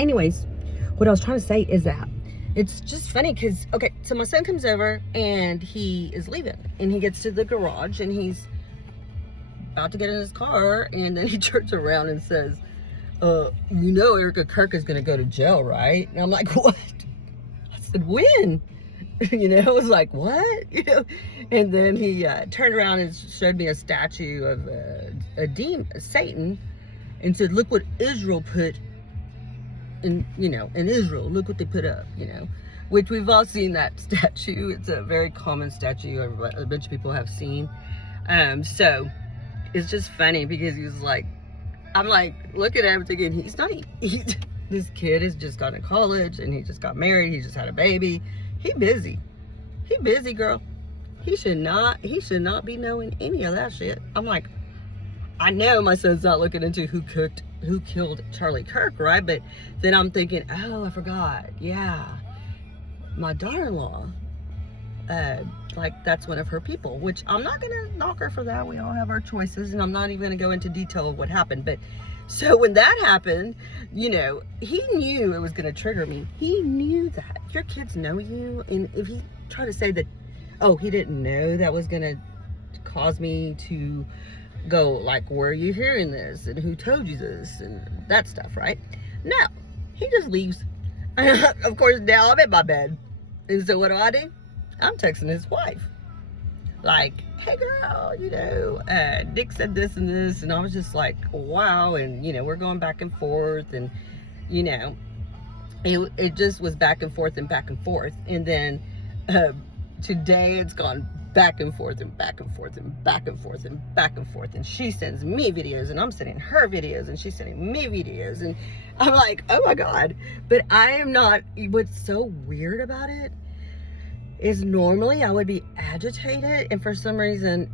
Anyways, what I was trying to say is that it's just funny because, okay, so my son comes over and he is leaving and he gets to the garage and he's about to get in his car, and then he turns around and says, Erica Kirk is gonna go to jail, right? And I'm like, what? I said, when? I was like, what? And then he turned around and showed me a statue of a demon, Satan, and said, look what Israel put in Israel, look what they put up, which we've all seen that statue. It's a very common statue a bunch of people have seen. So it's just funny because I'm like looking at him thinking, this kid has just gone to college and he just got married, he just had a baby. He busy, girl. He should not be knowing any of that shit. I'm like, I know my son's not looking into who killed Charlie Kirk, right? But then I'm thinking, oh, I forgot. Yeah, my daughter-in-law, that's one of her people, which I'm not gonna knock her for that. We all have our choices, and I'm not even gonna go into detail of what happened. But so when that happened, he knew it was gonna trigger me. He knew that. Your kids know you, and if he tried to say that, oh, he didn't know that was gonna cause me to go like, where are you hearing this and who told you this and that stuff, right? No, he just leaves. Of course, now I'm in my bed, and so what do? I'm texting his wife like, hey girl, Nick said this and this, and I was just like, wow. And we're going back and forth, and it just was back and forth and back and forth. And then today it's gone back and forth and back and forth and back and forth and back and forth, and she sends me videos and I'm sending her videos and she's sending me videos, and I'm like, oh my god. But I am not. What's so weird about it is normally I would be agitated, and for some reason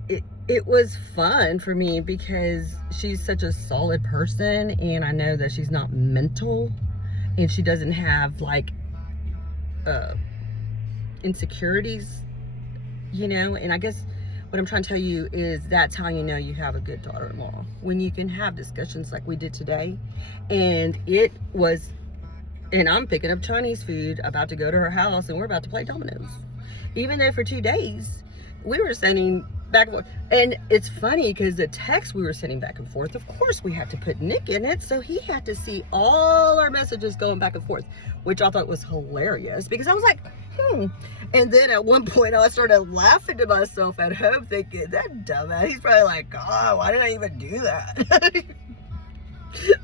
it was fun for me because she's such a solid person, and I know that she's not mental, and she doesn't have like insecurities, and I guess what I'm trying to tell you is that's how you know you have a good daughter-in-law, when you can have discussions like we did today. And I'm picking up Chinese food, about to go to her house, and we're about to play dominoes, even though for 2 days we were sending back and forth. And it's funny because the text we were sending back and forth, of course we had to put Nick in it, so he had to see all our messages going back and forth, which I thought was hilarious because I was like, and then at one point I started laughing to myself at home thinking, that dumbass, he's probably like, God, why did I even do that?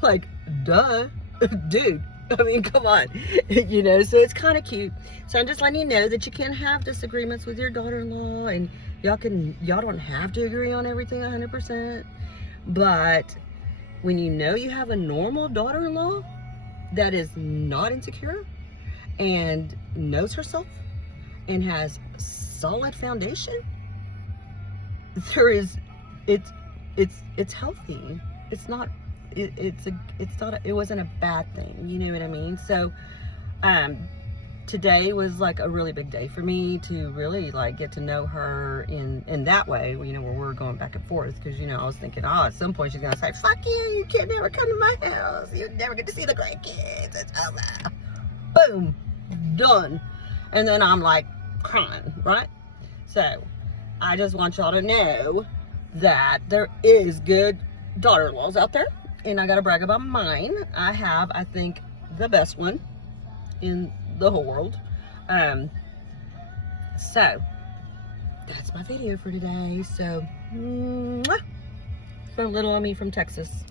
Like, duh, dude, I mean, come on, so it's kind of cute. So I'm just letting you know that you can have disagreements with your daughter-in-law, and y'all don't have to agree on everything 100%, but when you have a normal daughter-in-law that is not insecure and knows herself and has solid foundation, it's healthy. It wasn't a bad thing, you know what I mean? So today was like a really big day for me to really like get to know her in that way, where we're going back and forth, because I was thinking, at some point she's gonna say, fuck you can't never come to my house, you never get to see the grandkids, it's over. Boom, done. And then I'm like crying, right? So I just want y'all to know that there is good daughter-in-laws out there, and I gotta brag about mine. I have, I think, the best one in the whole world. So that's my video for today. So from little Amy from Texas.